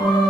Thank you.